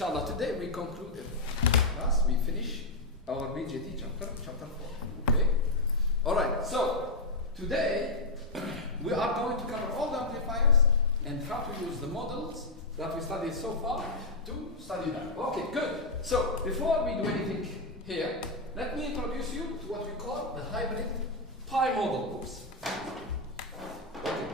Inshallah, today we concluded. Thus, we finish our BJT chapter 4. Okay? Alright, so today we are going to cover all the amplifiers and how to use the models that we studied so far to study that. Okay, good. So, before we do anything here, let me introduce you to what we call the hybrid pi model. Oops. Okay,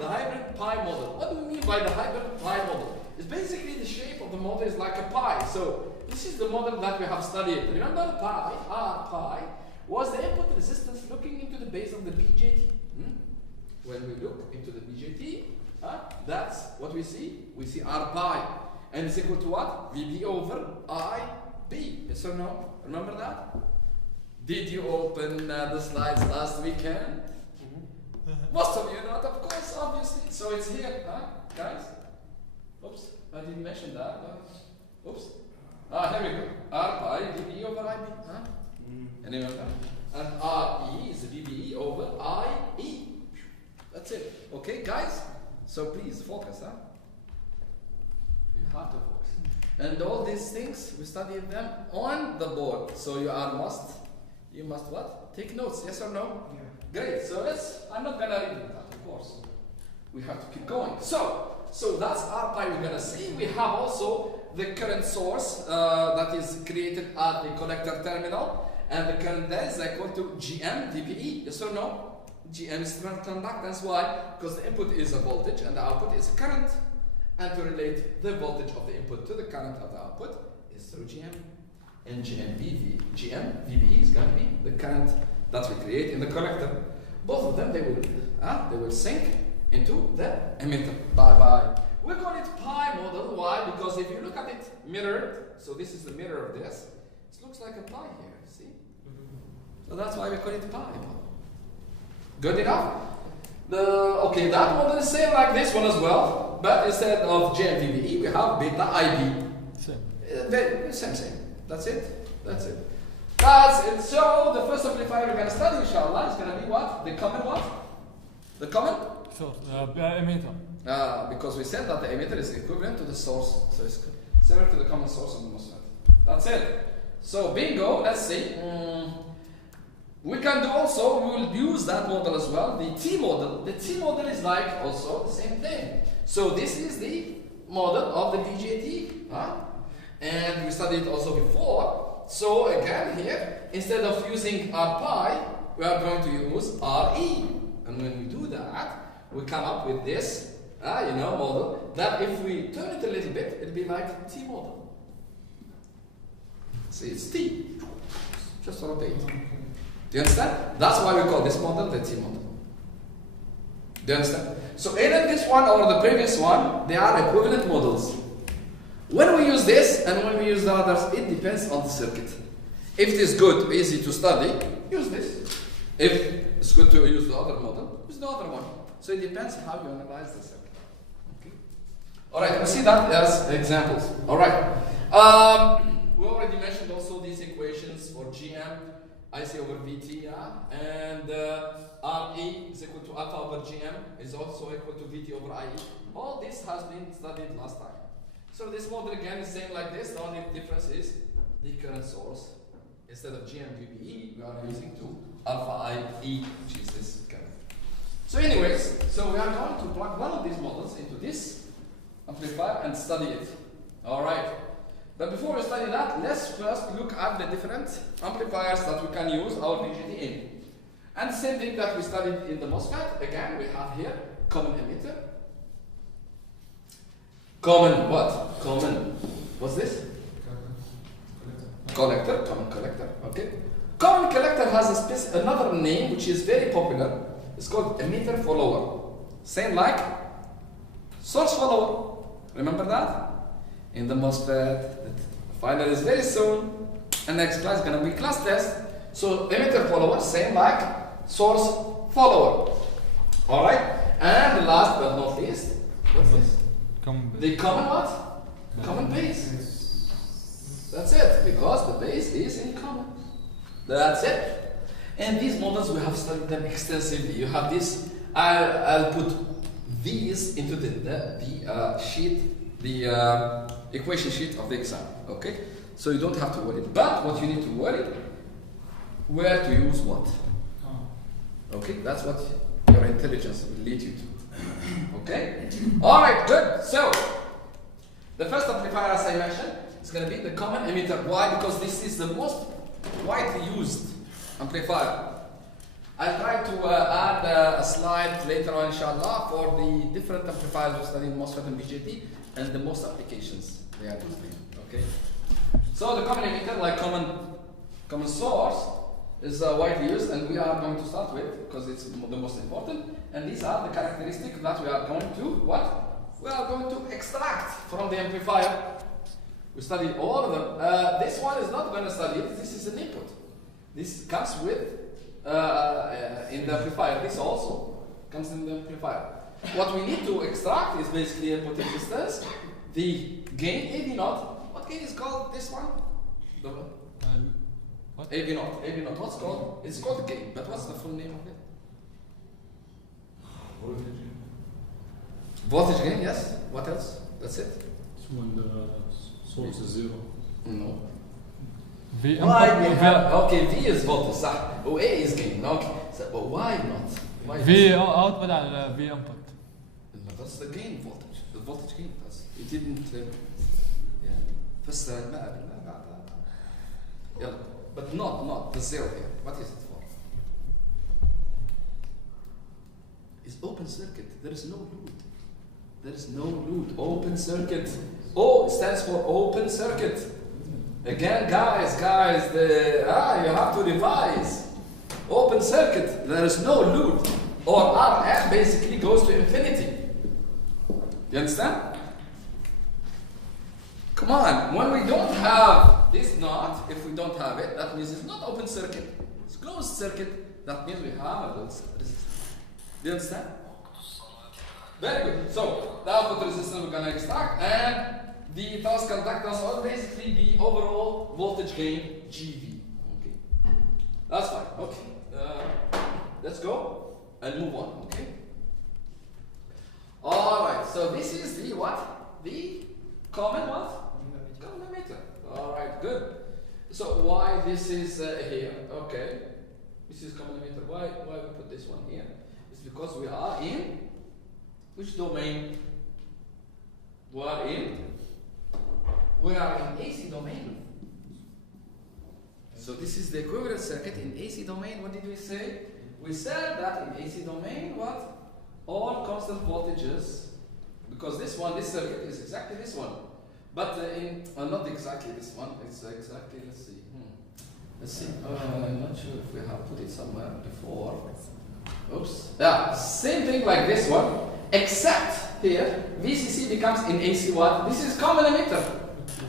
the hybrid pi model. What do we mean by the hybrid pi model? It's basically the shape of the model is like a pie. So, this is the model that we have studied. Remember the pi, R pi, was the input resistance looking into the base of the BJT. When we look into the BJT, that's what we see. We see R pi. And it's equal to what? VB over IB. Yes or no? Remember that? Did you open the slides last weekend? Most of you not, of course, obviously. So it's here, guys? Oops, I didn't mention that. Oops. Here we go. R pi VB over IB. Anyone? And RE is VB over IE. That's it. Okay, guys? So please focus, You have to focus. And all these things, we studied them on the board. So you must what? Take notes, yes or no? Yeah. Great. So I'm not gonna read that, of course. We have to keep going. So that's R pi we're gonna see. We have also the current source that is created at the collector terminal, and the current there is equal to GM dBE, yes or no? GM is conductance. Why? Because the input is a voltage and the output is a current. And to relate the voltage of the input to the current of the output is through GM. And GM VBE is going to be the current that we create in the collector. Both of them, they will sync into the emitter. Bye. We call it pi model. Why? Because if you look at it mirrored, so this is the mirror of this, it looks like a pi here, see? So that's why we call it pi model. Good enough? Okay, that model is same like this one as well, but instead of GMVBE, we have beta IB. Same. That's it. So the first amplifier we're going to study, inshallah, is going to be what? The common what? The common? Source, emitter. Because we said that the emitter is equivalent to the source, so it's similar to the common source of the MOSFET. That's it. So bingo, let's see. We can do also, we will use that model as well, the T model. The T model is like also the same thing. So this is the model of the BJT. And we studied it also before. So again here, instead of using R pi, we are going to use RE. And when we do that, we come up with this model that if we turn it a little bit, it'll be like T model. See, it's T. Just rotate. Do you understand? That's why we call this model the T model. Do you understand? So either this one or the previous one, they are equivalent models. When we use this and when we use the others, it depends on the circuit. If it is good, easy to study, use this. If it's good to use the other model, use the other one. So it depends how you analyze the circuit. Okay. Alright, we see that as examples. Alright. We already mentioned also these equations for GM. IC over VT, and RE is equal to alpha over GM is also equal to VT over IE. All this has been studied last time. So this model again is same like this. The only difference is the current source. Instead of GM VBE, we are using alpha IE, which is this current. So anyways, so we are going to plug one of these models into this amplifier and study it. All right. But before we study that, let's first look at the different amplifiers that we can use our BJT in. And the same thing that we studied in the MOSFET. Again, we have here common emitter. Common what? What's this? Collector. Common collector. Okay. Common collector has another name which is very popular. It's called emitter follower. Same like source follower. Remember that? In the MOSFET, the final is very soon, and next class is going to be class test. So emitter follower, same like source follower. Alright? And last but not least, what's this? The common what? Common base. That's it, because the base is in common. That's it. And these models, we have studied them extensively. You have this, I'll put these into the sheet, equation sheet of the exam. Okay, so you don't have to worry. But what you need to worry, where to use what. Okay, that's what your intelligence will lead you to. Okay, all right, good. So the first amplifier, as I mentioned, is going to be the common emitter. Why? Because this is the most widely used amplifier. I'll try to add a slide later on, inshallah, for the different amplifiers we study in MOSFET and BJT and the most applications they are used in. Okay. So the common emitter, like common source, is widely used, and we are going to start with because it's the most important. And these are the characteristics that we are going to what? We are going to extract from the amplifier. We study all of them. This one is not going to study it. This is an input. This comes with in the amplifier. This also comes in the amplifier. What we need to extract is basically input resistance, the gain AV naught. What gain is called this one? What? AV naught. AV naught. What's called? It's called gain, but what's the full name of it? Voltage gain. Yes. What else? That's it. It's when the source is 0. No. V Why we input. have, okay, V is voltage, صح. O A is gain. Okay. So, but why not? Why V output على V input. That's the gain voltage. The voltage gain. It didn't. Yeah. بس يلا. But not the zero here. What is it for? It's open circuit. There is no load. There is no load. Open circuit. O stands for open circuit. Again, guys, you have to revise. Open circuit. There is no load. Or RF basically goes to infinity. You understand? Come on. When we don't have this knot, if we don't have it, that means it's not open circuit. It's closed circuit. That means we have a resistance. Do you understand? Very good. So the output resistance we're going to extract, and the transconductance, or basically the overall voltage gain GV. Okay, that's fine. Okay, let's go and move on. Okay. All right. So this is the what? The common what? Common emitter. All right. Good. So why this is here? Okay. This is common emitter. Why we put this one here? It's because we are in which domain? We are in AC domain. So this is the equivalent circuit in AC domain. What did we say? We said that in AC domain, what? All constant voltages, because this circuit is exactly this one. But not exactly this one, it's exactly, let's see. I'm not sure if we have put it somewhere before. Oops. Yeah, same thing like this one, except here, VCC becomes in AC what? This is common emitter.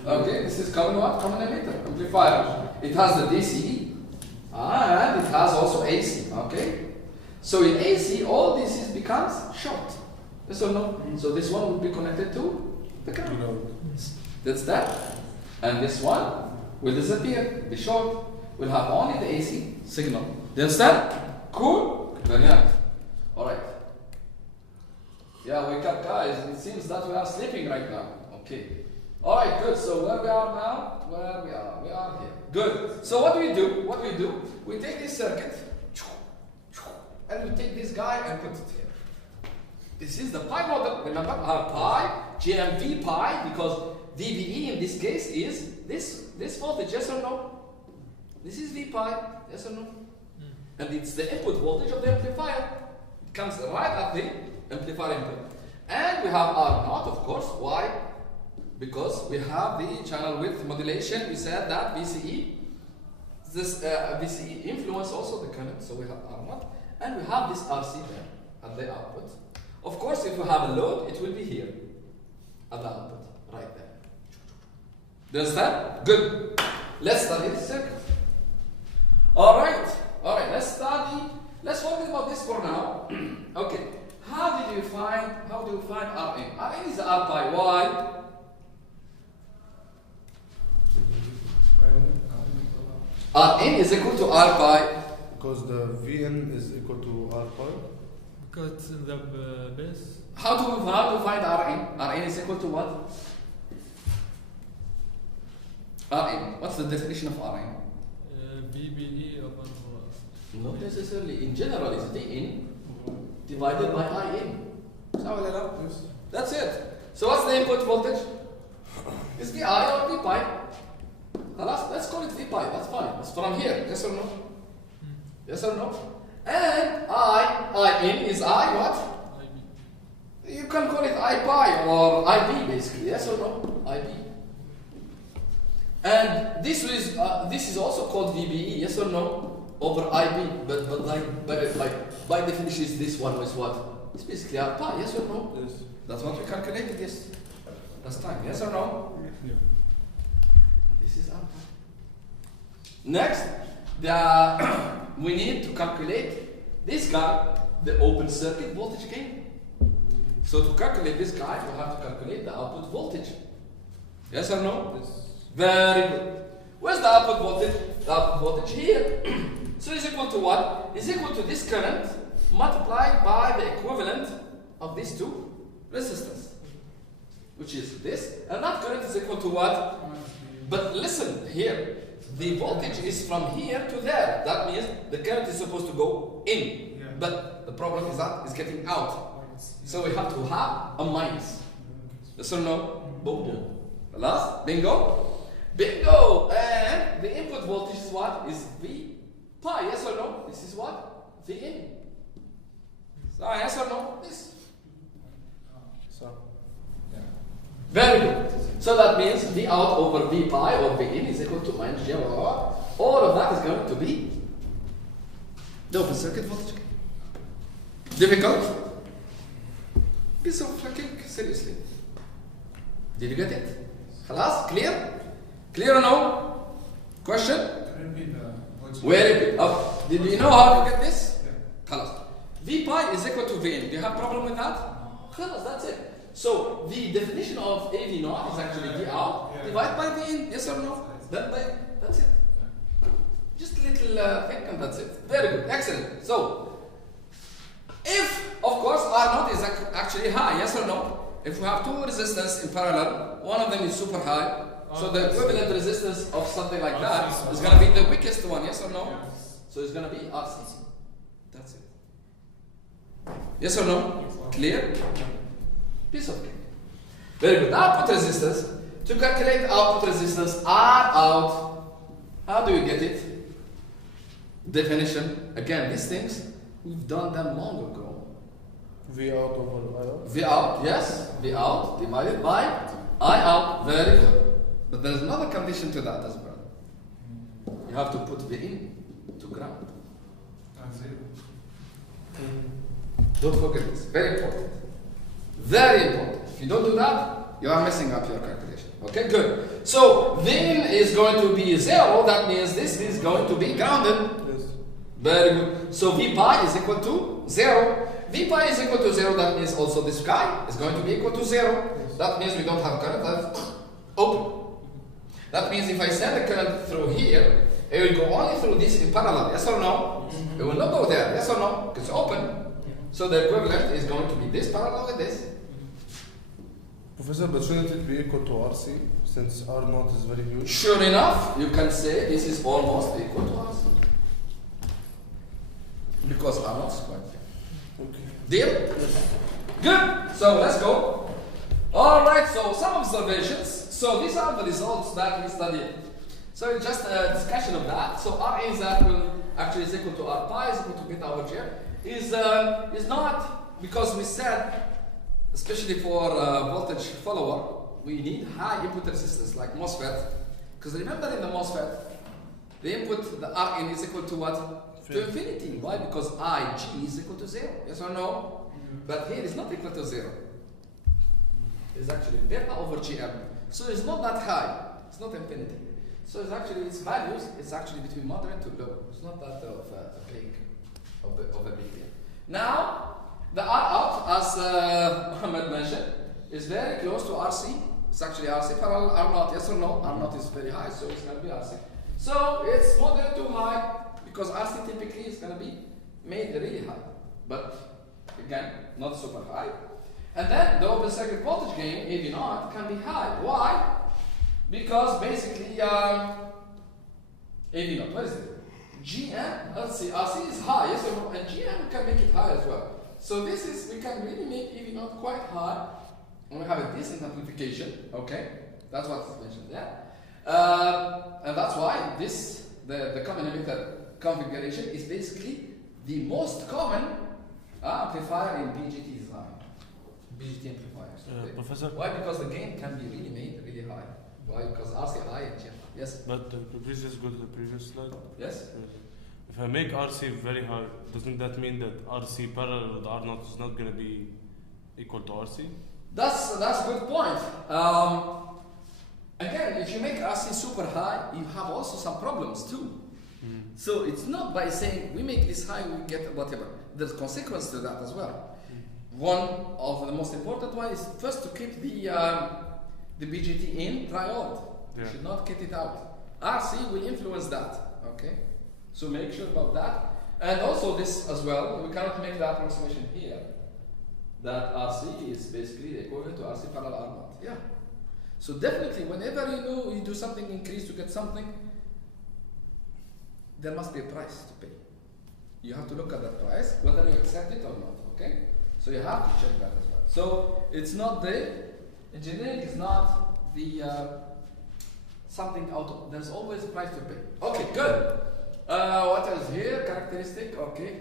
Okay, this is common what? Common emitter, amplifier. It has the DC, and it has also AC, okay? So in AC, all this becomes short. Yes or no? So this one will be connected to the ground. That's that. And this one will disappear, be short. We'll have only the AC signal. Do you understand? Cool? Then yeah. Alright. Yeah, wake up guys. It seems that we are sleeping right now. Okay. Alright, good. So where we are now? We are here. Good. So what do? We take this circuit and we take this guy and put it here. This is the pi model. Remember our pi, GMV pi, because VBE in this case is this voltage, yes or no? This is V pi, yes or no? And it's the input voltage of the amplifier. It comes right at the amplifier input. And we have R naught, of course. Why? Because we have the channel width modulation. We said that VCE, this VCE influence also the current, so we have R naught. And we have this RC there at the output. Of course, if we have a load, it will be here at the output, right there. Do you understand? Good. Let's study the circuit. All right, let's focus about this for now. Okay, how do you find Rn? Rn is R pi. Why? Rn is equal to R pi. Because the Vn is equal to R pi. Because it's in the base. How to find Rn? Rn is equal to what? Rn. What's the definition of Rn? VBE upon Not necessarily. In general, it's Vn divided by In. Yes. That's it. So what's the input voltage? It's Vi or V pi. Let's call it V pi. That's fine. It's from here. Yes or no? Yes or no? And In is I what? IB. You can call it I pi or IB basically. Yes or no? IB. And this is also called VBE. Yes or no? Over IB. But by definition, is this one is what? It's basically R pi. Yes or no? Yes. That's what we calculated. Yes. Last time. Yes or no? Yeah. This is R pi. Next, we need to calculate this guy, the open circuit voltage gain. So to calculate this guy, we have to calculate the output voltage. Yes or no? Yes. Very good. Where's the output voltage? The output voltage here. So it's equal to what? It's equal to this current multiplied by the equivalent of these two resistors, which is this. And that current is equal to what? But listen here. The voltage is from here to there. That means the current is supposed to go in. Yeah. But the problem is that it's getting out. So we have to have a minus. Yes or no? Boom, boom. Last, bingo. Bingo! And the input voltage is what? Is V pi. Yes or no? This is what? V in. So yes or no? This. So. Very good. So that means V out over V pi or V in is equal to minus J over R. All of that is going to be the open circuit voltage. Difficult? Piece of fucking seriously. Did you get it? Khalas? Clear? Clear or no? Question? Very good. Oh, did you know how to get this? Khalas. V pi is equal to V in. Do you have a problem with that? Khalas, that's it. So the definition of AV naught is actually V out divided by V in. Yes or no? That's it. Just a little thing and that's it. Very good. Excellent. So if, of course, R naught is actually high. Yes or no? If we have two resistors in parallel, one of them is super high. So the equivalent resistance of something like that is going to be the weakest one. Yes or no? So it's going to be RCC. That's it. Yes or no? Clear? Piece of cake. Very good. Output resistance. To calculate output resistance R out, how do you get it? Definition. Again, these things, we've done them long ago. V out over I out. V out, yes. V out divided by I out. Very good. But there's another condition to that as well. You have to put V in to ground. Don't forget this. Very important. Very important. If you don't do that, you are messing up your calculation. Okay, good. So then is going to be 0. That means this is going to be grounded. Yes. Very good. So V pi is equal to 0. V pi is equal to 0. That means also this guy is going to be equal to 0. Yes. That means we don't have current. That's open. That means if I send the current through here, it will go only through this in parallel. Yes or no? It will not go there. Yes or no? Because it's open. So the equivalent is going to be this parallel with this. Professor, but shouldn't it be equal to RC since R naught is very huge? Sure enough, you can say this is almost equal to RC. Because R naught is quite big. Okay. Deal? Good. So let's go. Alright, so some observations. So these are the results that we studied. So it's just a discussion of that. So R is that will actually is equal to R pi is equal to beta over J. Is not because we said, especially for voltage follower, we need high input resistance like MOSFET. Because remember in the MOSFET, the input, the Rin is equal to what? To infinity. Why? Because Ig is equal to 0. Yes or no? But here it's not equal to 0. It's actually beta over Gm. So it's not that high. It's not infinity. So it's actually, its values, it's actually between moderate to low. It's not that of a big deal. Now, the R out, as Mohammed mentioned, is very close to RC. It's actually RC parallel R naught. Yes or no? R naught is very high, so it's going to be RC. So it's moderate to high because RC typically is going to be made really high. But again, not super high. And then the open circuit voltage gain, AV naught, can be high. Why? Because basically, AV naught, what is it? GM, let's see, RC is high, yes or no? And GM we can make it high as well. So this is, we can really make AV naught quite high, and we have a decent amplification, okay? That's what's mentioned there. And that's why this, the common emitter configuration is basically the most common amplifier in BJT design. BJT amplifiers. Okay? Professor? Why? Because the gain can be really made really high. Why? Because RC high and GM. Yes? But please just go to the previous slide. Yes? If I make RC very high, doesn't that mean that RC parallel with R0 is not going to be equal to RC? That's a good point. Again, if you make RC super high, you have also some problems too. So it's not by saying we make this high, we get whatever. There's consequence to that as well. One of the most important one is first to keep the BJT in triode. You should not get it out. RC will influence that. Okay, so make sure about that. And also this as well. We cannot make the approximation here that RC is basically the equivalent to RC parallel R0. Yeah. So definitely, whenever you know you do something increase to get something, there must be a price to pay. You have to look at that price, whether you accept it or not. Okay. So you have to check that as well. So it's not the engineering is not the something out of. There's always a price to pay. Okay, good. What else here? Characteristic. Okay.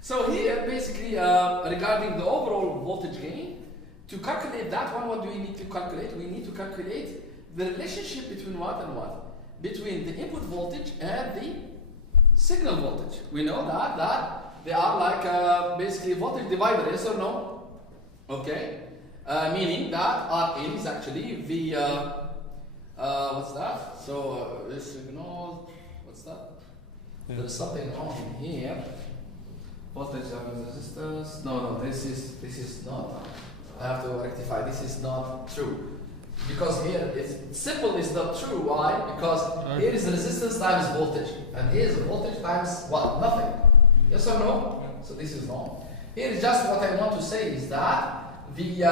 So here, basically, regarding the overall voltage gain, to calculate that one, what do we need to calculate? We need to calculate the relationship between what and what? Between the input voltage and the signal voltage. We know that they are like basically voltage divider, yes or no? Okay. Meaning that Rn is actually the what's that? So this signal, what's that? There's something wrong in here. Voltage and resistance. No, this is not. I have to rectify. This is not true. Because here it's simple is not true. Why? Because here is resistance times voltage, and here is voltage times what? Nothing. Yes or no? So this is wrong. Here is just what I want to say is that the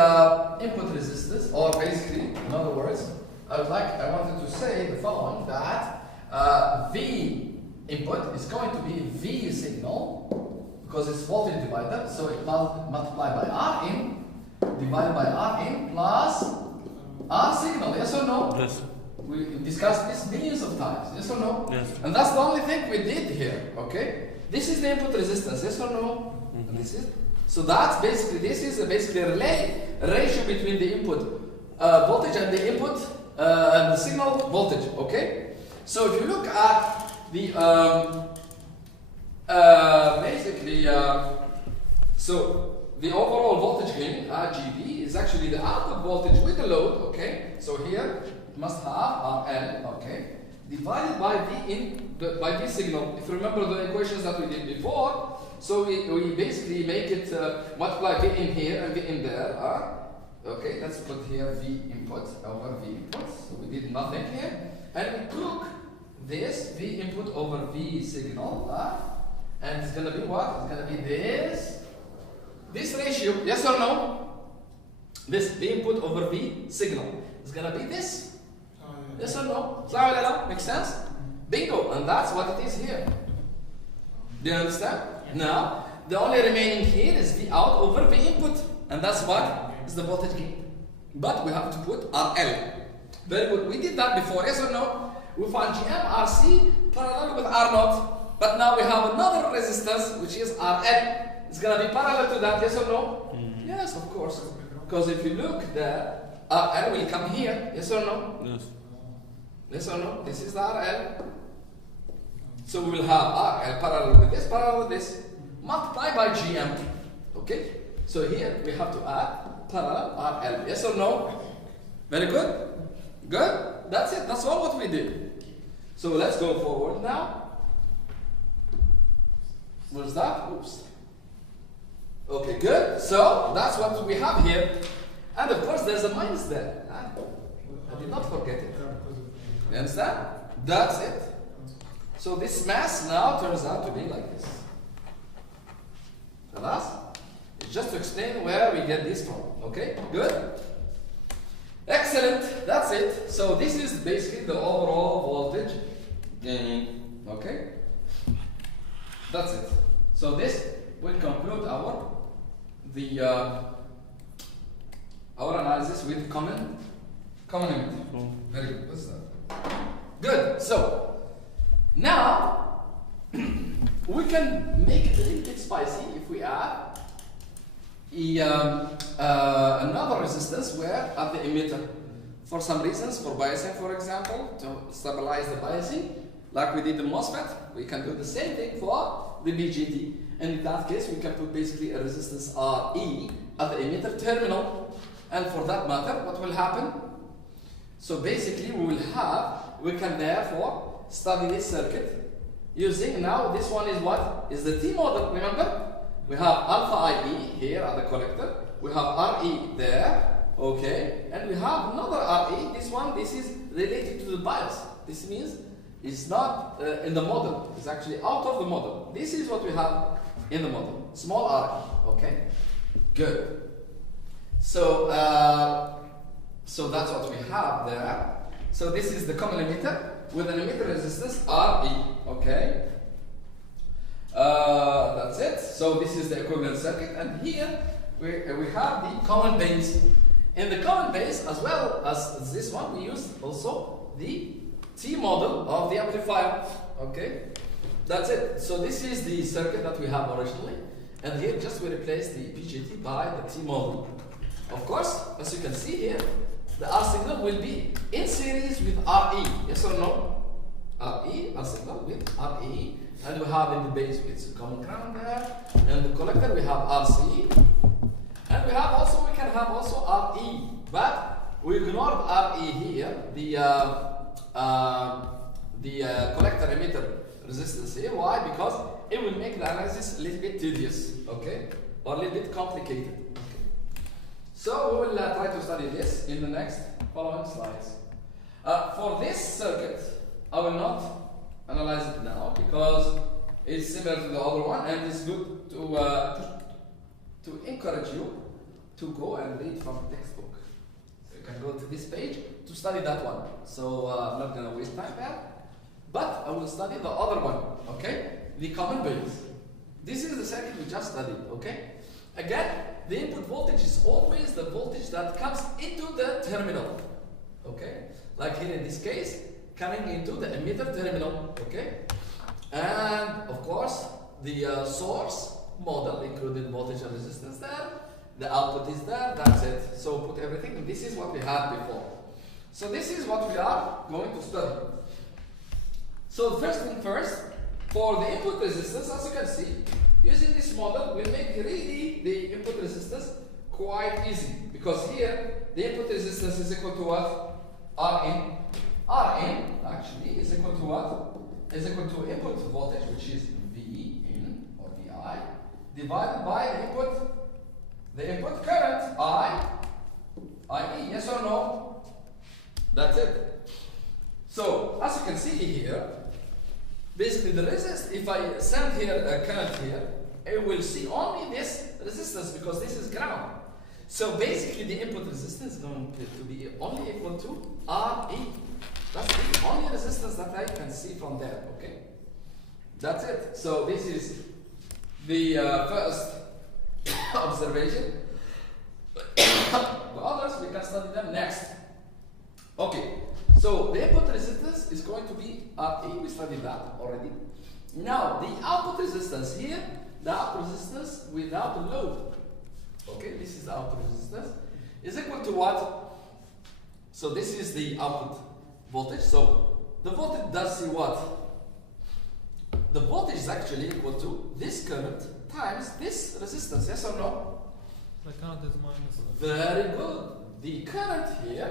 input resistance, or basically, in other words, I wanted to say the following, that V input is going to be V signal, because it's voltage divided, so it multiplied by Rin divided by Rin plus R signal, yes or no? Yes. We discussed this millions of times, yes or no? Yes. And that's the only thing we did here, okay? This is the input resistance, yes or no? And this is, so that's basically, this is basically a ratio between the input voltage and the input and the signal voltage, okay? So if you look at the, basically, so the overall voltage gain, RGV, is actually the output voltage with the load, okay? So here, it must have RL, okay? Divided by by V signal. If you remember the equations that we did before, so we basically make it multiply V in here and V in there, okay? Let's put here V input over V input, so we did nothing here. And we took this V input over V signal, and it's gonna be what? It's gonna be this ratio, yes or no? This V input over V signal is gonna be this. Yes or no? Makes sense? Bingo, and that's what it is here. Do you understand? Now, the only remaining here is V out over V input, and that's what is the voltage gain. But we have to put RL. Very good. We did that before, yes or no? We found GM, RC parallel with R0, but now we have another resistance which is RL. It's gonna be parallel to that, yes or no? Yes, of course. Because if you look there, RL will come here, yes or no? Yes. Yes or no? This is the RL. So we will have RL parallel with this, multiply by GM. Okay? So here we have to add parallel RL. Yes or no? Very good? Good? That's it. That's all what we did. So let's go forward now. What's that? Oops. Okay, good. So that's what we have here. And of course there's a minus there. I did not forget it. You understand? That's it. So this mass now turns out to be like this. It's just to explain where we get this from. Okay? Good? Excellent, that's it. So this is basically the overall voltage. Okay, that's it. So this will conclude our analysis with common emitter. Very good. What's that? Good. So now we can make it a little bit spicy if we add another resistance where at the emitter. For some reasons, for biasing, for example, to stabilize the biasing, like we did the MOSFET, we can do the same thing for the BJT. And in that case, we can put basically a resistance RE at the emitter terminal. And for that matter, what will happen? So basically, we can therefore study this circuit using, now this one is what? Is the T model, remember? We have alpha IE here at the collector. We have RE there, okay? And we have another RE. This is related to the bias. This means it's not in the model. It's actually out of the model. This is what we have in the model. Small RE, okay? Good. So, so that's what we have there. So this is the common emitter with an emitter resistance RE, okay? That's it. So this is the equivalent circuit, and here we have the common base. In the common base, as well as this one, we use also the T model of the amplifier. Okay, that's it. So this is the circuit that we have originally, and here just we replace the BJT by the T model. Of course, as you can see here, the R signal will be in series with RE. Yes or no? RE, R signal with RE. And we have in the base with common ground there, and the collector we have RC, and we can have also RE, but we ignored RE here, the collector emitter resistance here. Why? Because it will make the analysis a little bit tedious, okay, or a little bit complicated. Okay. So we will try to study this in the next following slides. For this circuit, I will not analyze it now because it's similar to the other one, and it's good to encourage you to go and read from the textbook. So you can go to this page to study that one. So I'm not going to waste time there, but I will study the other one, okay? The common base. This is the circuit we just studied, okay? Again, the input voltage is always the voltage that comes into the terminal, okay? Like here in this case, coming into the emitter terminal, okay? And of course, the source model included voltage and resistance there. The output is there, that's it. So put everything, and this is what we had before. So this is what we are going to study. So first thing first, for the input resistance, as you can see, using this model will make really the input resistance quite easy. Because here, the input resistance is equal to what? Rn. Rn actually is equal to what? Is equal to input voltage, which is V in or Vi, divided by the input current IE. Yes or no? That's it. So as you can see here, basically the resistance, if I send here a current here, it will see only this resistance because this is ground. So basically the input resistance is going to be only equal to Re. That's the only resistance that I can see from there, okay? That's it. So this is the first observation. The others, we can study them next. Okay, so the input resistance is going to be Re, we studied that already. Now, the output resistance here, the output resistance without the load. Okay, this is the output resistance, is equal to what? So this is the output voltage. So the voltage does see what? The voltage is actually equal to this current times this resistance, yes or no? The current is minus. Very good. The current here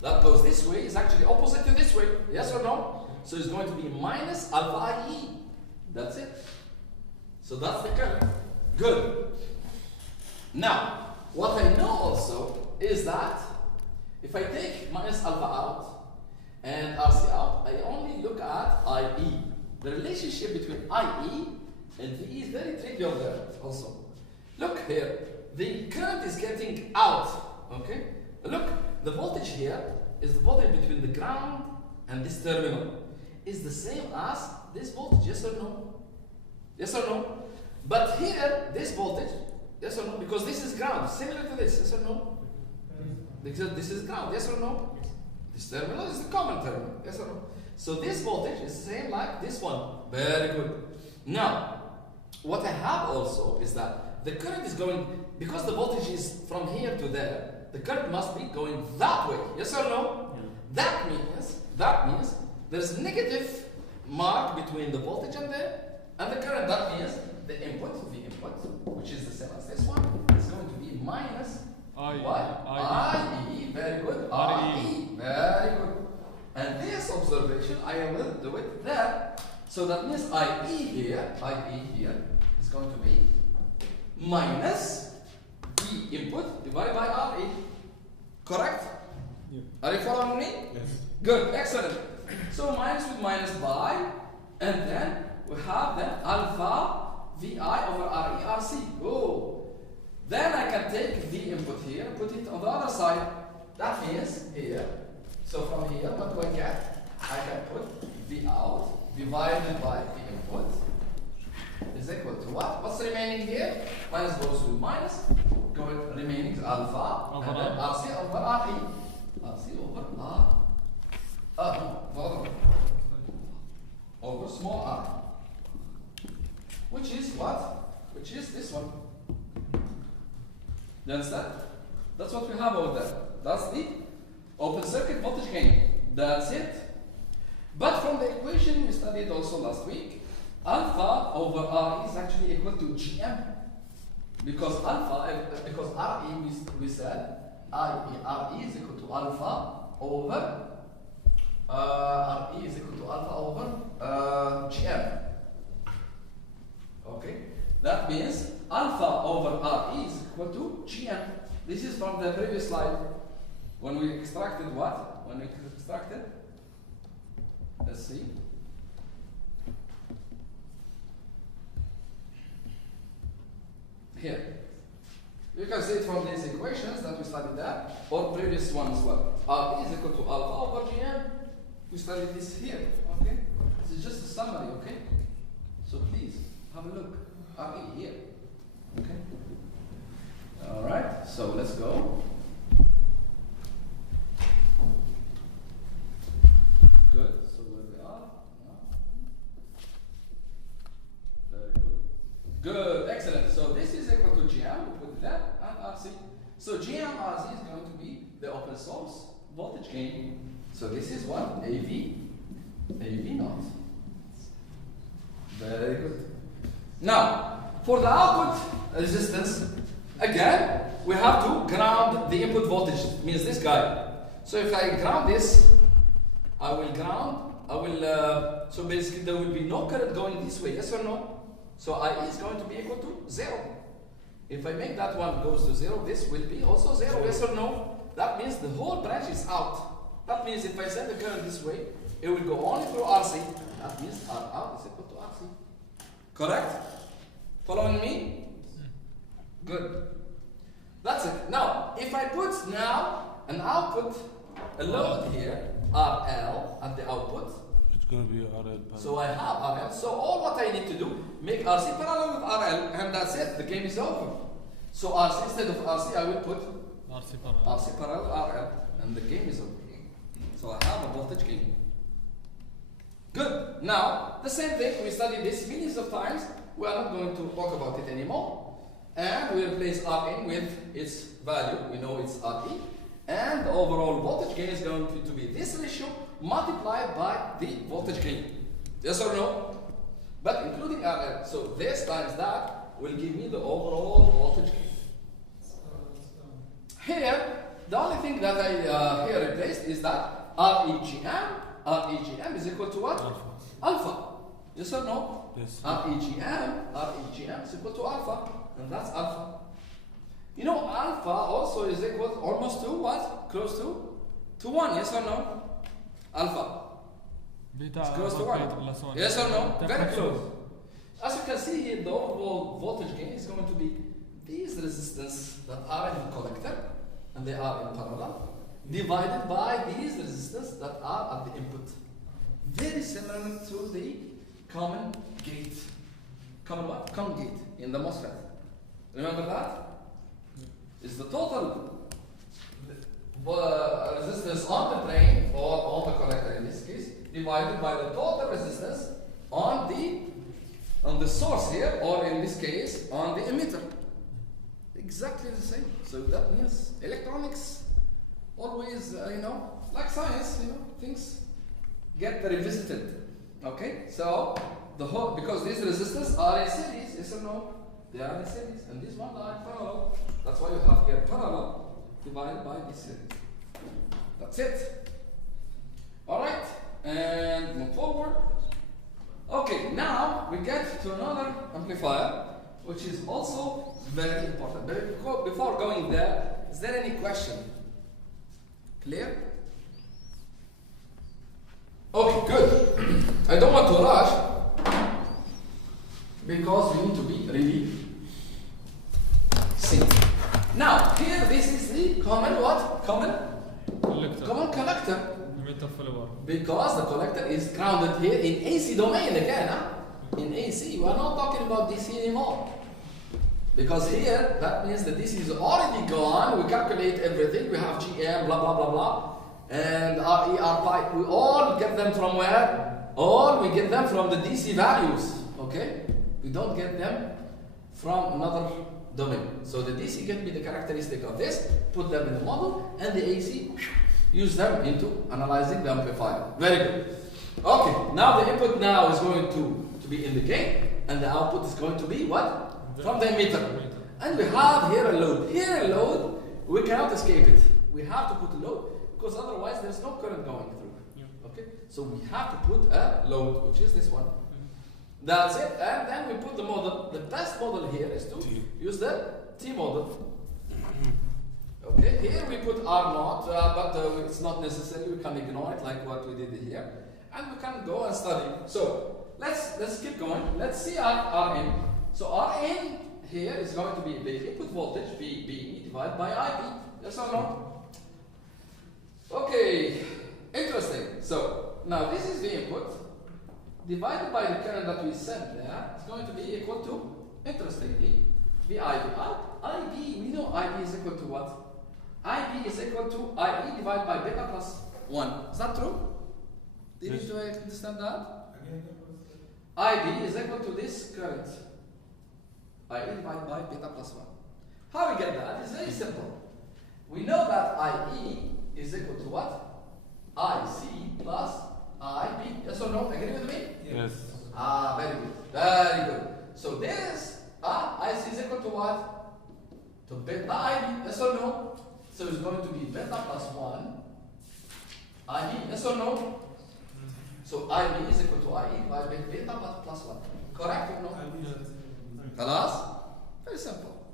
that goes this way is actually opposite to this way, yes or no? So it's going to be minus alpha IE. That's it. So that's the current. Good. Now, what I know also is that if I take minus alpha out and RC out, I only look at IE. The relationship between IE and VE is very trivial there also. Look here, the current is getting out, okay? Look, the voltage here is the voltage between the ground and this terminal. Is the same as this voltage, yes or no? Yes or no? But here, this voltage, yes or no? Because this is ground, similar to this, yes or no? Because this is ground, yes or no? This terminal is the common terminal, yes or no? So this voltage is the same like this one. Very good. Now, what I have also is that the current is going, because the voltage is from here to there, the current must be going that way, yes or no? That means there's negative mark between the voltage and the current. That means the input, which is the same as this one, is going to be minus what? IE. Very good. IE. Very good. And this observation, I will do it there. So that means IE here is going to be minus V input divided by RE. Correct? Yeah. Are you following me? Yes. Good, excellent. So minus with minus by, and then we have then alpha VI over RE RC. Oh. Then I can take V input here, put it on the other side. That means here. So from here, what do I get? I can put V out divided by V input is equal to what? What's remaining here? Minus goes with minus. Remaining is alpha Over and then R. RC over RE. RC over R. No, over small r. Which is what? Which is this one. You understand? That's what we have over there. That's the open circuit voltage gain. That's it. But from the equation we studied also last week, alpha over RE is actually equal to GM. Because RE, we said, RE is equal to alpha over RE is equal to alpha over GM. Okay? That means alpha over RE is equal to GM. This is from the previous slide. When we extracted what? When we extracted, let's see. Here. You can see it from these equations that we studied there, or previous ones as well. RE is equal to alpha over GM. We studied this here, okay? This is just a summary, okay? So please, have a look. RE here, okay? Alright, so let's go. Good, so where we are. Very good. Good, excellent. So this is equal to GM, we put that, and RC. So GM RC is going to be the open source voltage gain. So this is what? AV naught. Very good. Now, for the output resistance, again, we have to ground the input voltage, means this guy. So if I ground this, so basically there will be no current going this way, yes or no? So IE is going to be equal to 0. If I make that one goes to 0, this will be also 0, yes or no? That means the whole branch is out. That means if I send the current this way, it will go only through RC. That means R out is equal to RC. Correct? Following me? Good. That's it. Now, if I put now an output, a load here, RL at the output. It's going to be RL parallel. So I have RL. So all what I need to do, make RC parallel with RL, and that's it. The game is over. So RC instead of RC, I will put RC parallel RL, and the game is over. So I have a voltage gain. Good. Now, the same thing, we studied this millions of times. We are not going to talk about it anymore. And we replace Rn with its value. We know it's Re. And the overall voltage gain is going to be this ratio multiplied by the voltage gain. Yes or no? But including Rn. So this times that will give me the overall voltage gain. Here, the only thing that I here replaced is that REGM is equal to what? Alpha. Yes or no? Yes. REGM is equal to alpha, and that's alpha. You know, alpha also is equal almost to what? Close to 1, yes or no? Alpha. It's close to 1. Yes or no? Very close. As you can see here, the overall voltage gain is going to be these resistance that are in the collector, and they are in parallel. divided by these resistors that are at the input. Very similar to the common gate. Common what? Common gate in the MOSFET. Remember that? Is the total resistance on the drain or on the collector in this case divided by the total resistance on the source here, or in this case on the emitter. Exactly the same. So that means electronics always, like science, things get revisited. Okay, so the whole, because these resistors are in series, yes or no? They are in series, and these ones are in parallel. That's why you have here parallel divided by this series. That's it. All right, and move forward. Okay, now we get to another amplifier, which is also very important. But before going there, is there any question? Clear? Okay, good. I don't want to rush because we need to be really synced. Now, here this is the common what? Common collector. Emitter follower. Because the collector is grounded here in AC domain again, huh? In AC, we are not talking about DC anymore. Because here, that means the DC is already gone, we calculate everything, we have GM, blah, blah, blah, blah, and RE, RPi, we all get them from where? All we get them from the DC values, okay? We don't get them from another domain. So the DC can be the characteristic of this, put them in the model, and the AC, use them into analyzing the amplifier. Very good. Okay, now the input now is going to be in the gate, and the output is going to be what? From the emitter. And we have here a load. Here a load, we cannot escape it. We have to put a load, because otherwise there's no current going through. Yeah. Okay? So we have to put a load, which is this one. That's it. And then we put the model. The best model here is to use the T model. Okay, here we put R0, but it's not necessary. We can ignore it like what we did here. And we can go and study. So let's keep going. Let's see Rn. So Rn here is going to be the input voltage, VB, divided by IB. Yes or no? Okay, interesting. So now this is the input divided by the current that we sent there. It's going to be equal to, interestingly, VIB. IB, we know IB is equal to what? IB is equal to IE divided by beta plus 1. Is that true? Do you need to understand that? IB is equal to this current. IE divided by beta plus 1. How we get that is very simple. We know that IE is equal to what? IC plus IB. Yes or no? Agree with me? Yes. Very good. Very good. So this IC is equal to what? To beta IB. Yes or no? So it's going to be beta plus 1 IB. Yes or no? So IB is equal to IE by beta plus 1. Correct or no? Kalas? Very simple.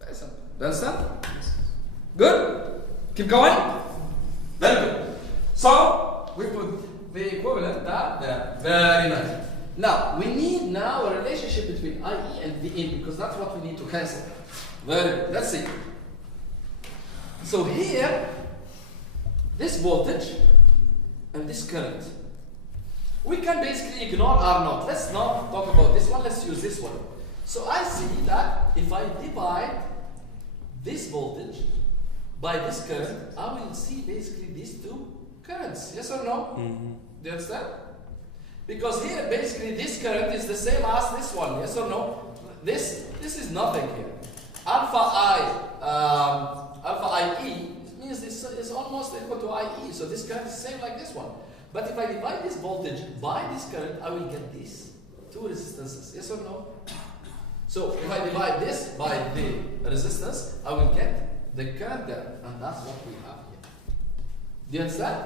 Very simple. You understand? Good? Keep going? Very good. So, we put the equivalent there. Very nice. Now, we need now a relationship between IE and VIN because that's what we need to cancel. Very good. Let's see. So here, this voltage and this current, we can basically ignore R0. Let's not talk about this one, let's use this one. So I see that if I divide this voltage by this current, I will see basically these two currents. Yes or no? Mm-hmm. Do you understand? Because here basically this current is the same as this one. Yes or no? This is nothing here. Alpha IE means this is almost equal to IE. So this current is the same like this one. But if I divide this voltage by this current, I will get these two resistances. Yes or no? So if I divide this by the resistance, I will get the current there. And that's what we have here. Do you understand?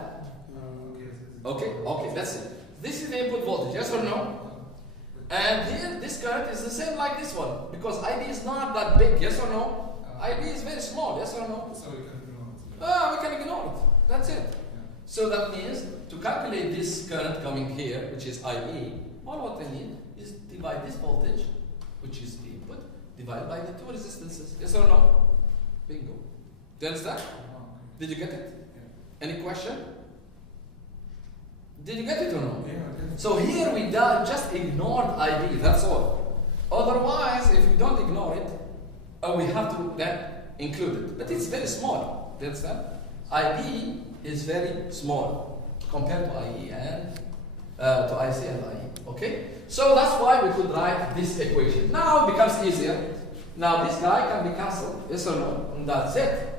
Okay, that's it. This is the input voltage, yes or no? And here, this current is the same like this one. Because IB is not that big, yes or no? IB is very small, yes or no? So we can ignore it. We can ignore it. That's it. So that means to calculate this current coming here, which is IE, all what I need is divide this voltage, which is the input, divided by the two resistances. Yes or no? Bingo. Do you understand? Did you get it? Any question? Did you get it or no? So here we just ignored IB, that's all. Otherwise, if we don't ignore it, we have to then include it. But it's very small, do you understand? IB is very small compared to IE and to IC and IE, okay? So that's why we could write this equation. Now it becomes easier. Now this guy can be cancelled, yes or no? And that's it.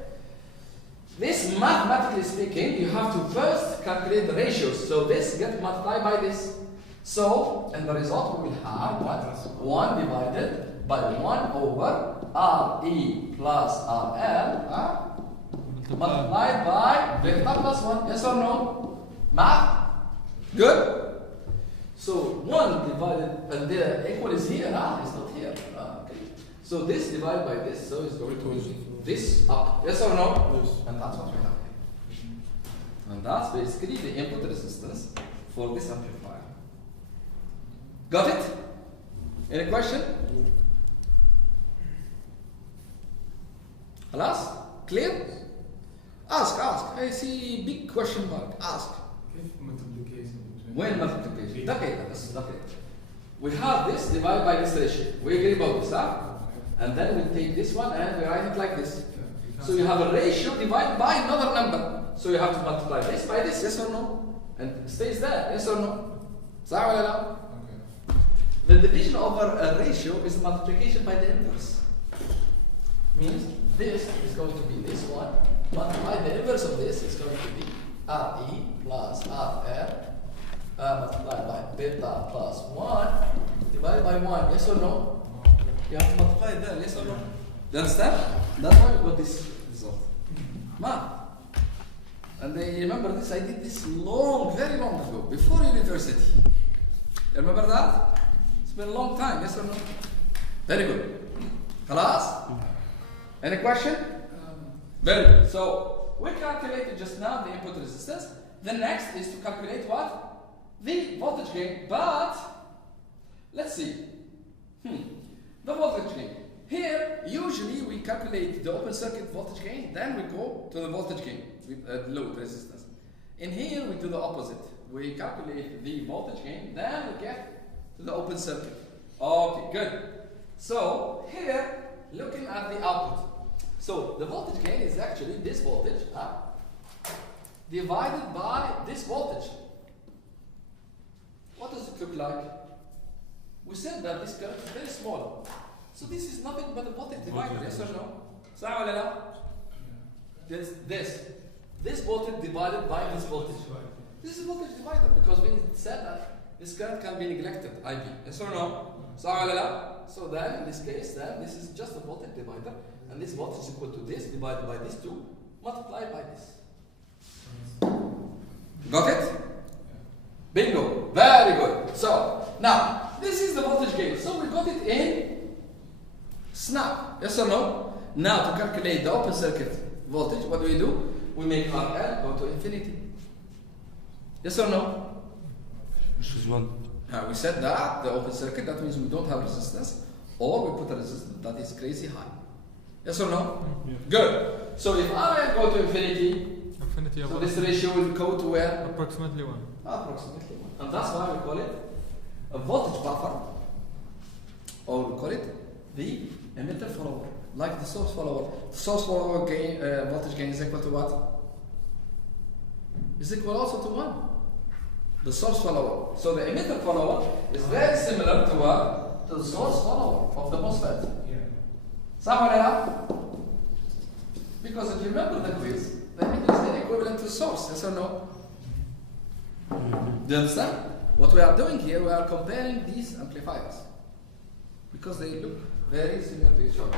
This, mathematically speaking, you have to first calculate the ratios. So this gets multiplied by this. So, and the result we will have what? 1 divided by 1 over RE plus RL multiplied by vector plus 1. Yes or no? Math? Good? So 1 divided, and the equal is here, it's not here. Okay. So this divided by this, so it's going to be this up. Yes or no? Yes. And that's what we have here. And that's basically the input resistance for this amplifier. Got it? Any question? Alas? Clear? Ask. I see big question mark. Ask. When multiplication? Okay. We have this divided by this ratio. We agree about this, huh? And then we take this one and we write it like this. So you have a ratio divided by another number. So you have to multiply this by this, yes or no? And it stays there, yes or no? The division over a ratio is the multiplication by the inverse. Means this is going to be this one, multiply the inverse of this is going to be RE plus RR multiplied by beta plus 1 divided by 1, yes or no? You have to multiply it there, yes or no? Do you understand? That's why we got this result. Math. And I remember this, I did this very long ago, before university. You remember that? It's been a long time, yes or no? Very good. Halas? Any question? Very good. So, we calculated just now the input resistance. The next is to calculate what? The voltage gain. But, let's see. The voltage gain. Here, usually we calculate the open circuit voltage gain, then we go to the voltage gain with load resistance. In here, we do the opposite. We calculate the voltage gain, then we get to the open circuit. Okay, good. So, here, looking at the output. So, the voltage gain is actually this voltage divided by this voltage. What does it look like? We said that this current is very small. So this is nothing but a voltage divider, yes or no? This voltage divided by this voltage. This is voltage divider because we said that this current can be neglected, IB, yes or no? So then in this case, then this is just a voltage divider, and this voltage is equal to this divided by this 2 multiplied by this. Got it? Bingo. Very good. So now this is the voltage gain. So we got it in snap. Yes or no? Now to calculate the open circuit voltage, what do? We make RL go to infinity. Yes or no? Which is 1. We said that the open circuit, that means we don't have resistance, or we put a resistance that is crazy high. Yes or no? Yeah. Good. So if RL go to infinity, so this ratio will go to where? Approximately 1. Approximately 1. And that's why we call it a voltage buffer, or we call it the emitter follower, like the source follower. The source follower gain, voltage gain is equal to what? Is equal also to 1. The source follower. So the emitter follower is very similar to what? To the source follower of the MOSFET. Somewhere because if you remember the quiz, the emitter is very equivalent to the source, yes or no? Do you understand? What we are doing here, we are comparing these amplifiers because they look very similar to each other.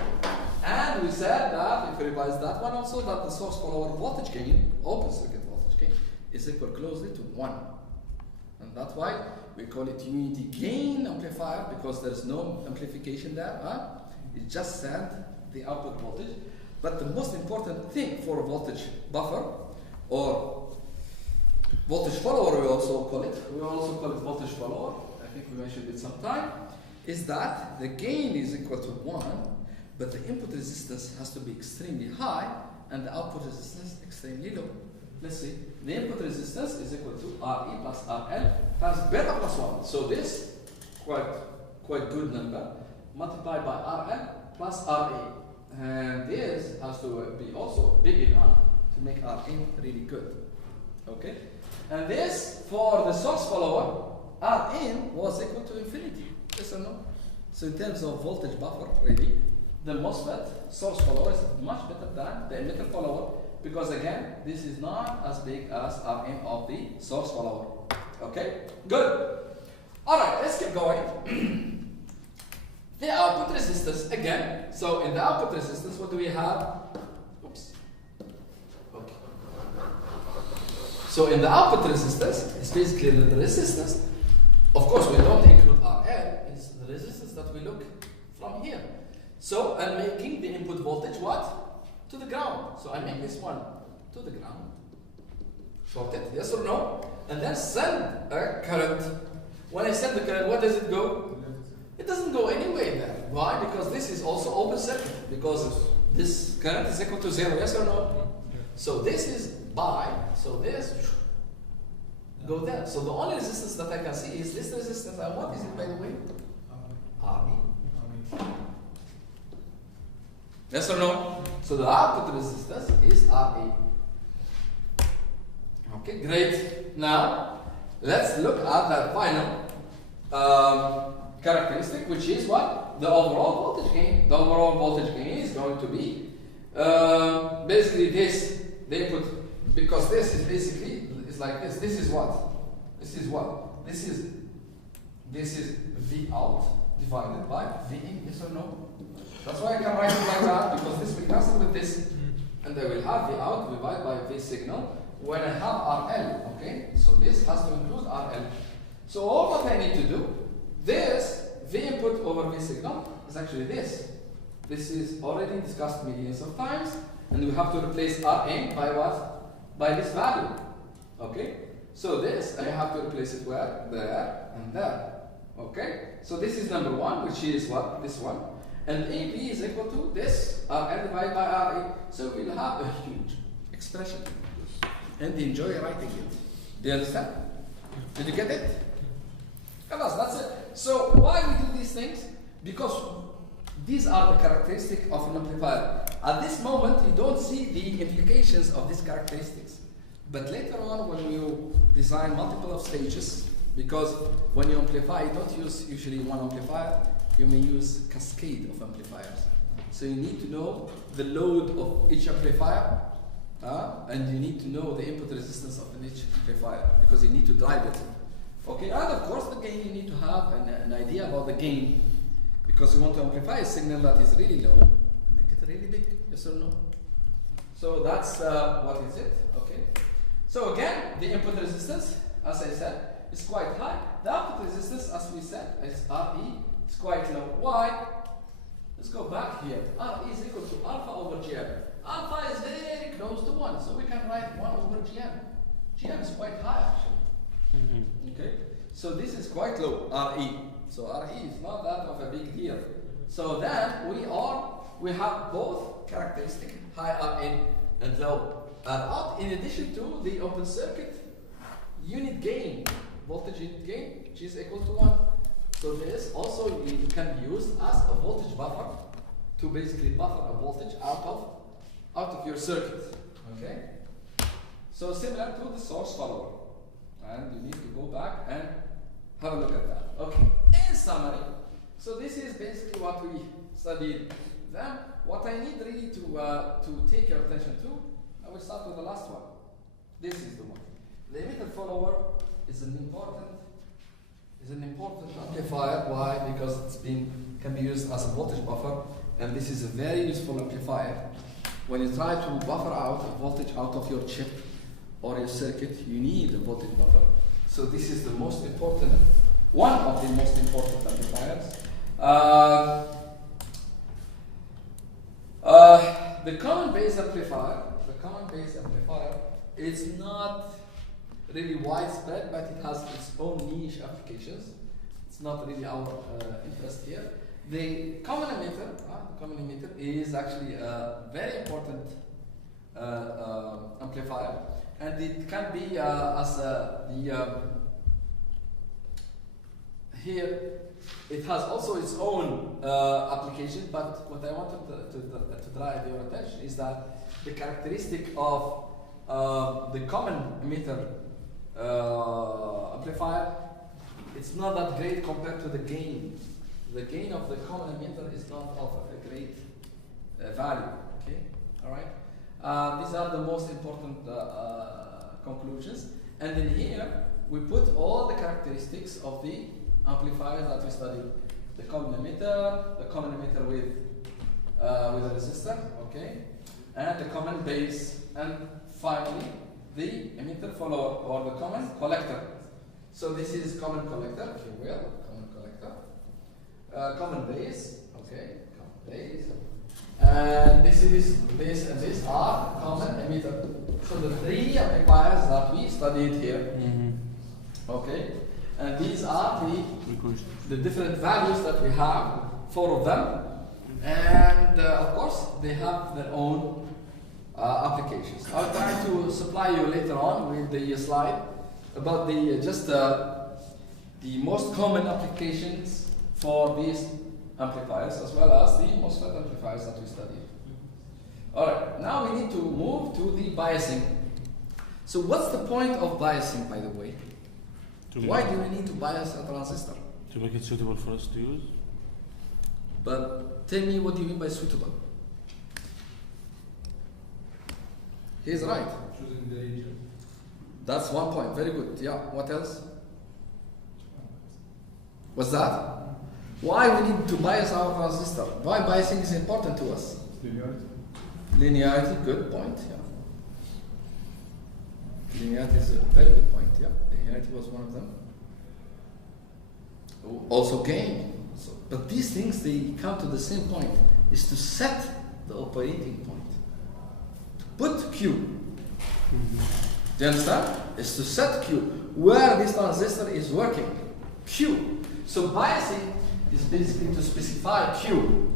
And we said that, if we revise that one also, that the source follower voltage gain, open circuit voltage gain, is equal closely to 1. And that's why we call it unity gain amplifier, because there is no amplification there. It just sends the output voltage. But the most important thing for a voltage buffer, or voltage follower we also call it, voltage follower, I think we mentioned it sometime, is that the gain is equal to 1, but the input resistance has to be extremely high, and the output resistance extremely low. Let's see, the input resistance is equal to RE plus RL times beta plus 1. So this, quite good number, multiplied by RL plus RA. And this has to be also big enough to make RN really good. Okay? And this, for the source follower, Rn was equal to infinity. Yes or no? So in terms of voltage buffer, really, the MOSFET source follower is much better than the emitter follower, because again, this is not as big as Rn of the source follower. Okay? Good. Alright, let's keep going. The output resistance again. So in the output resistance, what do we have? Oops. Okay. So in the output resistance, it's basically the resistance. Of course, we don't include RL. It's the resistance that we look from here. So I'm making the input voltage what? To the ground. So I make this one to the ground. Short it, yes or no? And then send a current. When I send the current, where does it go? It doesn't go anywhere there. Why? Because this is also open circuit. Because this current is equal to 0, yes or no? So this is by, so this go there. So the only resistance that I can see is this resistance. And what is it, by the way? RE. Yes or no? So the output resistance is RE. Okay, great. Now, let's look at the final characteristic, which is what? The overall voltage gain. The overall voltage gain is going to be basically this, the input, because this is basically, it's like this. This is what? This is what? This is V out divided by V in, yes or no? That's why I can write it like that, because this will cancel with this, and I will have V out divided by V signal when I have RL, okay? So this has to include RL. So all what I need to do, this V input over V signal is actually this. This is already discussed millions of times, and we have to replace Rn by what? By this value, okay? So this, I have to replace it where? There and there, okay? So this is number one, which is what? This one. And AB is equal to this, Rn divided by Ra. So we'll have a huge expression. And enjoy writing it. Do you understand? Did you get it? That's it. So why we do these things? Because these are the characteristics of an amplifier. At this moment, you don't see the implications of these characteristics. But later on, when you design multiple of stages, because when you amplify, you don't use usually one amplifier, you may use cascade of amplifiers. So you need to know the load of each amplifier, and you need to know the input resistance of each amplifier, because you need to drive it. Okay, and of course the gain, you need to have an idea about the gain, because you want to amplify a signal that is really low and make it really big, yes or no? So that's what is it, okay? So again, the input resistance, as I said, is quite high. The output resistance, as we said, is RE, is quite low. Why? Let's go back here. RE is equal to alpha over GM. Alpha is very close to 1, so we can write 1 over GM. GM is quite high, actually. Okay, so this is quite low, RE. So RE is not that of a big deal. So then we have both characteristics, high Rn and low Rout, in addition to the open circuit unit gain, voltage unit gain, which is equal to 1. So this also can be used as a voltage buffer to basically buffer a voltage out of your circuit. Okay. So similar to the source follower. And you need to go back and have a look at that. Okay, in summary, so this is basically what we studied then. What I need really to take your attention to, I will start with the last one. This is the one. The emitter follower is an important amplifier. Why? Because can be used as a voltage buffer, and this is a very useful amplifier. When you try to buffer out a voltage out of your chip or your circuit, you need a voltage buffer. So this is the most important, one of the most important amplifiers. The common base amplifier, it's not really widespread, but it has its own niche applications. It's not really our interest here. The common emitter is actually a very important amplifier, and it can be here. It has also its own application, but what I wanted to drive your attention is that the characteristic of the common emitter amplifier, it's not that great compared to the gain. The gain of the common emitter is not of a great value. Okay, all right. These are the most important conclusions, and in here we put all the characteristics of the amplifiers that we studied: the common emitter with a resistor, okay, and the common base, and finally the emitter follower or the common collector. So this is common collector, if you will, common collector, common base, okay, common base, and this are common emitter. So the three amplifiers that we studied here, okay. And these are the different values that we have, 4 of them, and of course they have their own applications. I'll try to supply you later on with the slide about the most common applications for these amplifiers, as well as the MOSFET amplifiers that we studied. All right, now we need to move to the biasing. So what's the point of biasing, by the way? Why do we need to bias a transistor? To make it suitable for us to use? But tell me, what do you mean by suitable? He's right. Choosing the region. That's one point. Very good. Yeah. What else? What's that? Why we need to bias our transistor? Why biasing is important to us? Linearity. Linearity. Good point. Yeah. Linearity is a very good point. Yeah. Linearity was one of them. Also gain. So, but these things, they come to the same point, is to set the operating point. To put Q. Do you understand? Is to set Q. Where this transistor is working. Q. So biasing is basically to specify Q.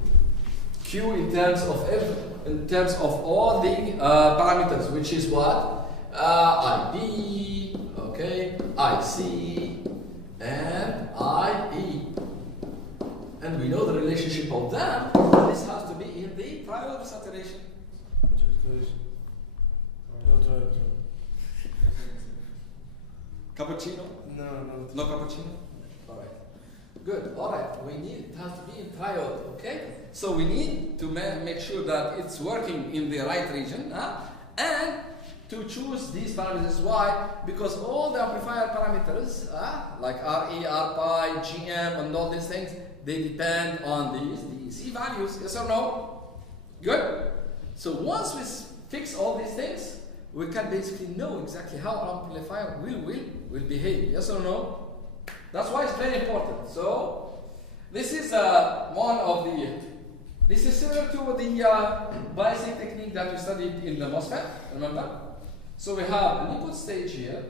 Q in terms of all the parameters, which is what? ID, okay, IC, and IE. And we know the relationship of them. This has to be in the triode saturation. Cappuccino? No cappuccino? Alright. Good. Alright. It has to be in triode, okay? So we need to make sure that it's working in the right region, and to choose these parameters. Why? Because all the amplifier parameters, like RE, RPi, GM, and all these things, they depend on these DC values. Yes or no? Good. So once we fix all these things, we can basically know exactly how our amplifier will behave. Yes or no? That's why it's very important. So this is one of the. This is similar to the biasing technique that we studied in the MOSFET. Remember? So we have an input stage here,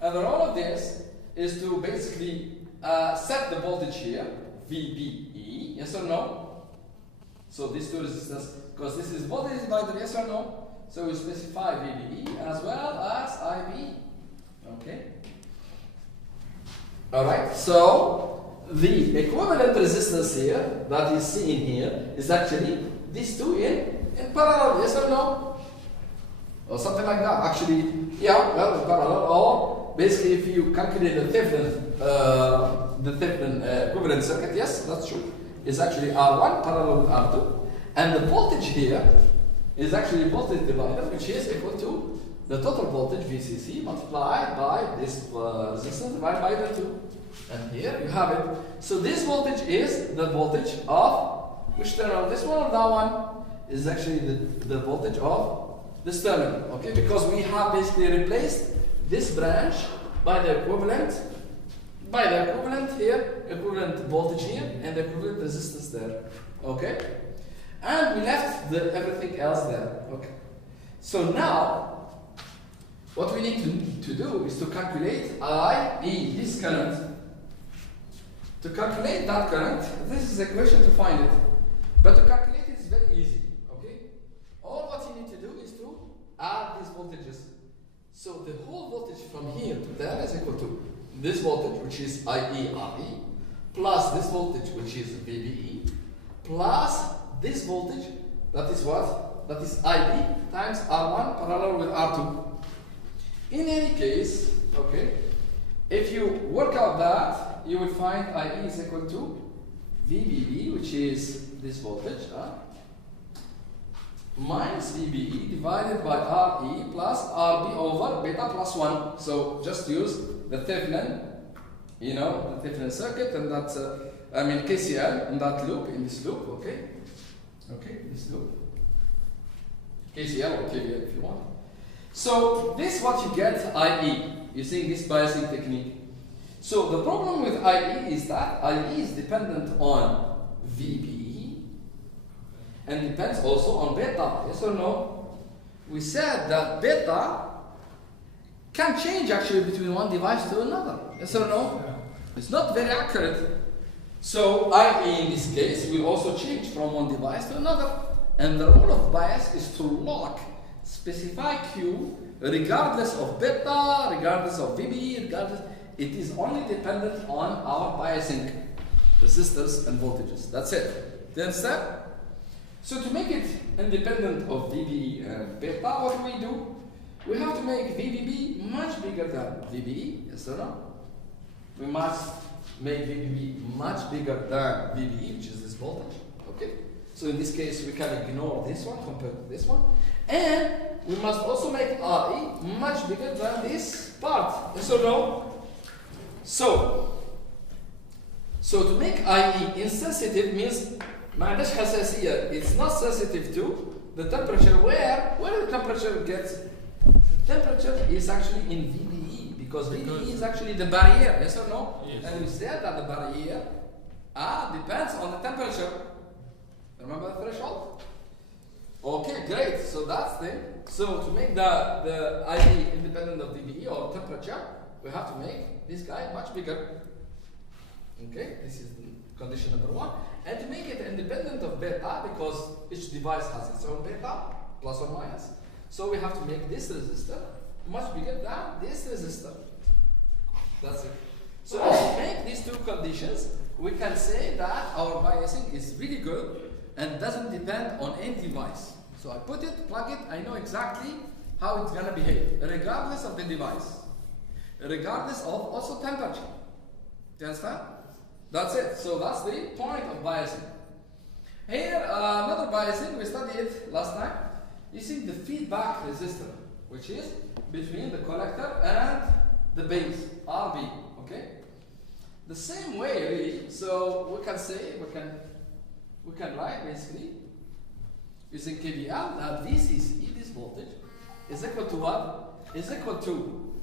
and the role of this is to basically set the voltage here, VBE. Yes or no? So these two resistors, because this is voltage divider. Yes or no? So we specify VBE as well as IB. Okay. All right. So the equivalent resistance here that is seen here is actually these two in parallel. Yes or no? Or something like that. Actually, yeah, well, in parallel. Or basically, if you calculate the Thevenin equivalent circuit, yes, that's true. It's actually R1 parallel with R2, and the voltage here is actually voltage divider, which is equal to the total voltage VCC multiplied by this resistance divided by the 2. And here you have it. So this voltage is the voltage of which terminal? This one or that one? Is actually the voltage of this terminal. Okay, because we have basically replaced this branch by the equivalent here, equivalent voltage here, and the equivalent resistance there. Okay? And we left everything else there. Okay. So now, what we need to do is to calculate IE, this current. To calculate that current, this is the equation to find it. But to calculate it is very easy. Okay? All what you need to do is So the whole voltage from here to there is equal to this voltage, which is IE plus this voltage, which is VBE, plus this voltage, that is what? That is IB times R1 parallel with R2. In any case, okay, if you work out that, you will find IE is equal to VBE, which is this voltage, minus VBE divided by RE plus RB over beta plus 1. So just use the Thevenin, the Thevenin circuit, and that's, KCL in that loop, in this loop, okay? Okay, this loop. KCL or KVL if you want. So this is what you get IE using this biasing technique. So the problem with IE is that IE is dependent on VBE and depends also on beta. Yes or no? We said that beta can change actually between one device to another. Yes or no? It's not very accurate. So IE in this case will also change from one device to another. And the role of bias is to lock specified Q regardless of beta, regardless of VBE, regardless. It is only dependent on our biasing resistors and voltages. That's it. Do you understand? So to make it independent of VBE and beta, what do? We have to make VBB much bigger than VBE. Yes or no? We must make VBB much bigger than VBE, which is this voltage. Okay? So in this case, we can ignore this one compared to this one. And we must also make RE much bigger than this part. Yes or no? So to make IE insensitive means معلش حساسية. It's not sensitive to the temperature. Where the temperature gets? The temperature is actually in VBE because VBE is actually the barrier. Yes or no? Yes. And we said that the barrier depends on the temperature. Remember the threshold? Okay, great. So that's the thing. So to make the IE independent of VBE or temperature, we have to make this guy much bigger. Okay, this is the condition number one. And to make it independent of beta, because each device has its own beta, plus or minus. So we have to make this resistor much bigger than this resistor. That's it. So if we make these two conditions, we can say that our biasing is really good and doesn't depend on any device. So I put it, plug it, I know exactly how it's gonna behave, regardless of the device, regardless of also temperature. Do you understand? That's it. So that's the point of biasing. Here, another biasing we studied last time using the feedback resistor, which is between the collector and the base, RB. Okay? The same way, really. So we can say, we can write basically using KVL that VCC, this voltage, is equal to what? Is equal to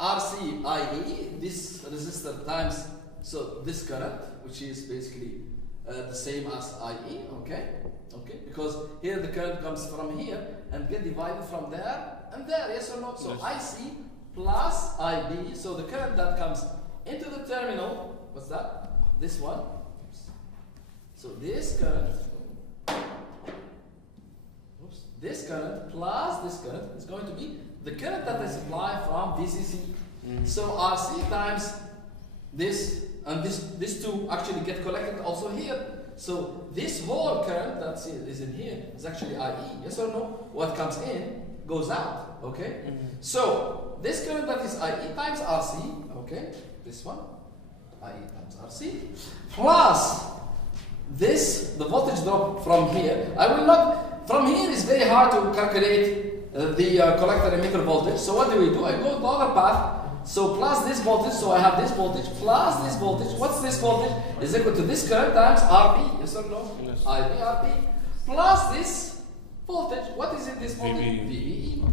RCIE, this resistor times, so this current, which is basically the same as IE, okay? Okay, because here the current comes from here and get divided from there and there, yes or no? So yes. IC plus IB, so the current that comes into the terminal, what's that? This one. So this current, this current plus this current is going to be the current that I supply from VCC. So RC times this, and these two actually get collected also here. So this whole current that is in here is actually IE. Yes or no? What comes in goes out. Okay? So this current that is IE times RC, okay? This one, IE times RC, plus this, the voltage drop from here. I will not, from here it's very hard to calculate the collector emitter voltage. So what do? I go the other path. So plus this voltage, so I have this voltage plus this voltage. What's this voltage? Is equal to this current times RP. Yes or no? Yes. IB RP plus this voltage. What is it? This voltage? VBE. VBE.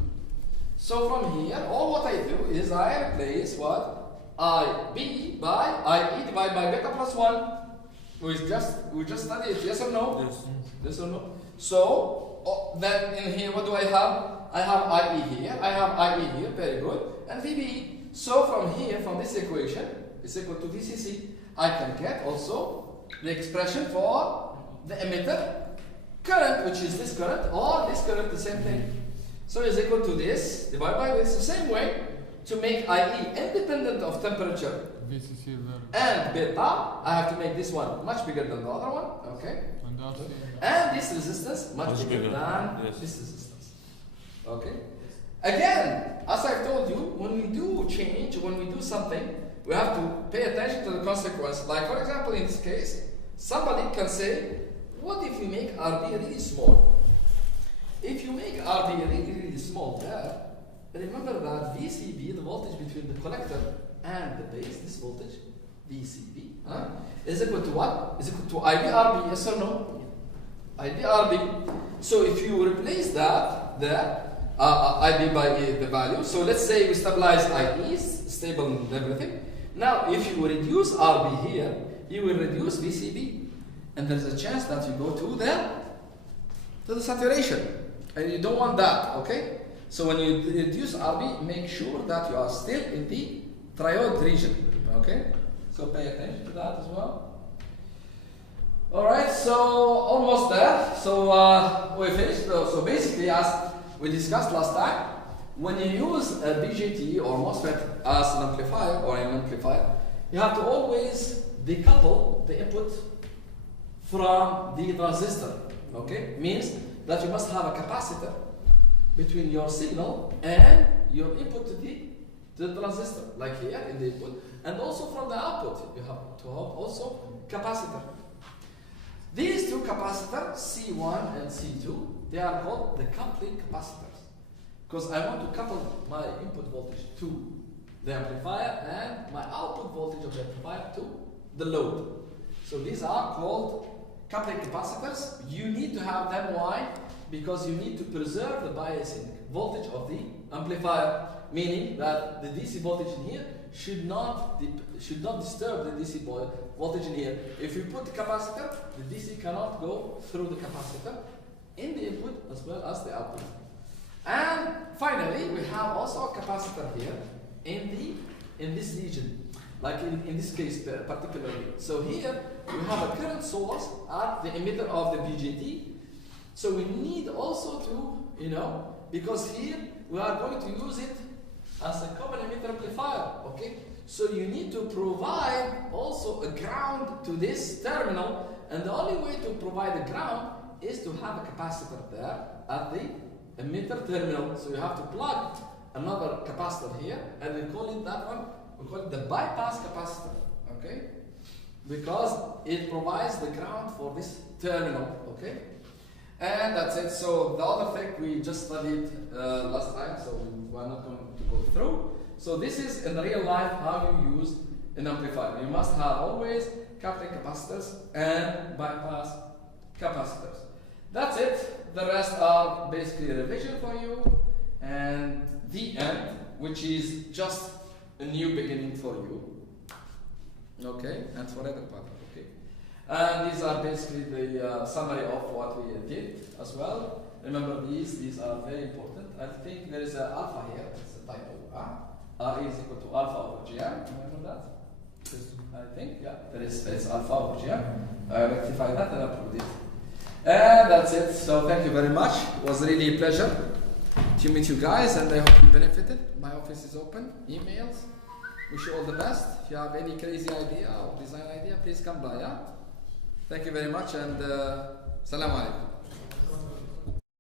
So from here, all what I do is I replace what? IB by IE divided by beta plus 1. We just studied it. Yes or no? Yes. Yes or no? So then in here, what do I have? I have IE here. I have IE here. Very good. And VBE. So from here, from this equation, is equal to VCC, I can get also the expression for the emitter current, which is this current, or this current, the same thing. So is equal to this divided by this. The same way to make IE independent of temperature VCC there. and beta, I have to make this one much bigger than the other one. Okay. And RC. And this resistance much bigger than this resistance. Okay. Again, as I've told you, when we do change, when we do something, we have to pay attention to the consequence. Like for example, in this case, somebody can say, what if you make RB really small? If you make RB really small there, remember that VCB, the voltage between the collector and the base, this voltage, VCB, is equal to what? Is equal to IBRB, yes or no? IBRB. So if you replace that there, IB by the value, so let's say we stabilize IE, stable and everything. Now if you reduce RB here, you will reduce VCB. And there's a chance that you go to the saturation. And you don't want that, okay? So when you reduce RB, make sure that you are still in the triode region, okay? So pay attention to that as well. Alright, so almost there. So we finished. So basically, as we discussed last time, when you use a BJT or MOSFET as an amplifier or an amplifier, you have to always decouple the input from the transistor, okay? Means that you must have a capacitor between your signal and your input to the transistor, like here in the input, and also from the output, you have to have also capacitor. These two capacitors, C1 and C2, they are called the coupling capacitors, because I want to couple my input voltage to the amplifier and my output voltage of the amplifier to the load. So these are called coupling capacitors. You need to have them. Why? Because you need to preserve the biasing voltage of the amplifier, meaning that the DC voltage in here should not disturb the DC voltage in here. If you put the capacitor, the DC cannot go through the capacitor in the input as well as the output. And finally, we have also a capacitor here in this region, like in this case particularly. So here we have a current source at the emitter of the BJT. So we need also to, because here we are going to use it as a common emitter amplifier, okay? So you need to provide also a ground to this terminal, and the only way to provide a ground is to have a capacitor there at the emitter terminal. So you have to plug another capacitor here, and we call it that one, we call it the bypass capacitor, okay? Because it provides the ground for this terminal, okay? And that's it. So the other thing we just studied last time, so we're not going to go through. So this is in real life how you use an amplifier. You must have always coupling capacitors and bypass capacitors. That's it. The rest are basically a revision for you and the end, which is just a new beginning for you. Okay, and for everybody. Okay. And these are basically the summary of what we did as well. Remember these are very important. I think there is an alpha here, it's a typo. R is equal to alpha over GM. Remember that? I think, yeah, there is alpha over GM. I rectify that and upload it. And that's it. So thank you very much. It was really a pleasure to meet you guys, and I hope you benefited. My office is open. Emails. Wish you all the best. If you have any crazy idea or design idea, please come by. Yeah. Thank you very much, and salam alaikum.